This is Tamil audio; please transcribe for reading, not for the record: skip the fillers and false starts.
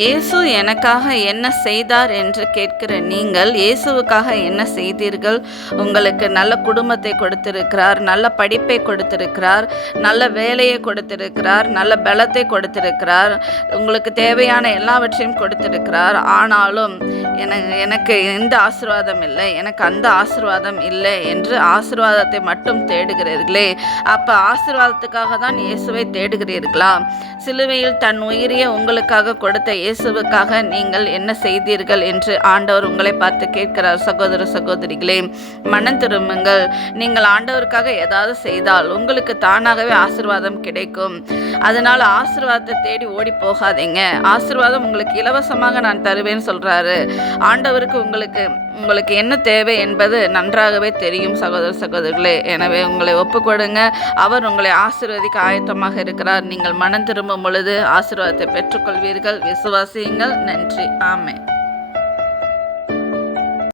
இயேசு எனக்காக என்ன செய்தார் என்று கேட்கிற நீங்கள் இயேசுவுக்காக என்ன செய்தீர்கள்? உங்களுக்கு நல்ல குடும்பத்தை கொடுத்திருக்கிறார், நல்ல படிப்பை கொடுத்திருக்கிறார், நல்ல வேலையை கொடுத்திருக்கிறார், நல்ல பலத்தை கொடுத்திருக்கிறார், உங்களுக்கு தேவையான எல்லாவற்றையும் கொடுத்திருக்கிறார். ஆனாலும் எனக்கு இந்த ஆசீர்வாதம் இல்லை, எனக்கு அந்த ஆசீர்வாதம் இல்லை என்று ஆசீர்வாதத்தை மட்டும் தேடுகிறீர்களே, அப்போ ஆசீர்வாதத்துக்காக தான் இயேசுவை தேடுகிறீர்களா? சிலுவையில் தன் உயிரையே உங்களுக்காக கொடுத்த இயேசுவுக்காக நீங்கள் என்ன செய்தீர்கள் என்று ஆண்டவர் உங்களை பார்த்து கேட்கிறார். சகோதர சகோதரிகளே, மனம் திரும்புங்கள். நீங்கள் ஆண்டவருக்காக ஏதாவது செய்தால் உங்களுக்கு தானாகவே ஆசீர்வாதம் கிடைக்கும். அதனால் ஆசீர்வாதத்தை தேடி ஓடி போகாதீங்க. ஆசீர்வாதம் உங்களுக்கு இலவசமாக நான் தருவேன்னு சொல்றாரு ஆண்டவருக்கு. உங்களுக்கு என்ன தேவை என்பது நன்றாகவே தெரியும் சகோதர சகோதரிகளே. எனவே உங்களை ஒப்புக்கொடுங்க. அவர் உங்களை ஆசீர்வதிக்க ஆயத்தமாக இருக்கிறார். நீங்கள் மனம் திரும்பும் பொழுது ஆசீர்வாதத்தை பெற்றுக்கொள்வீர்கள். விசுவாசியுங்கள். நன்றி. ஆமென்.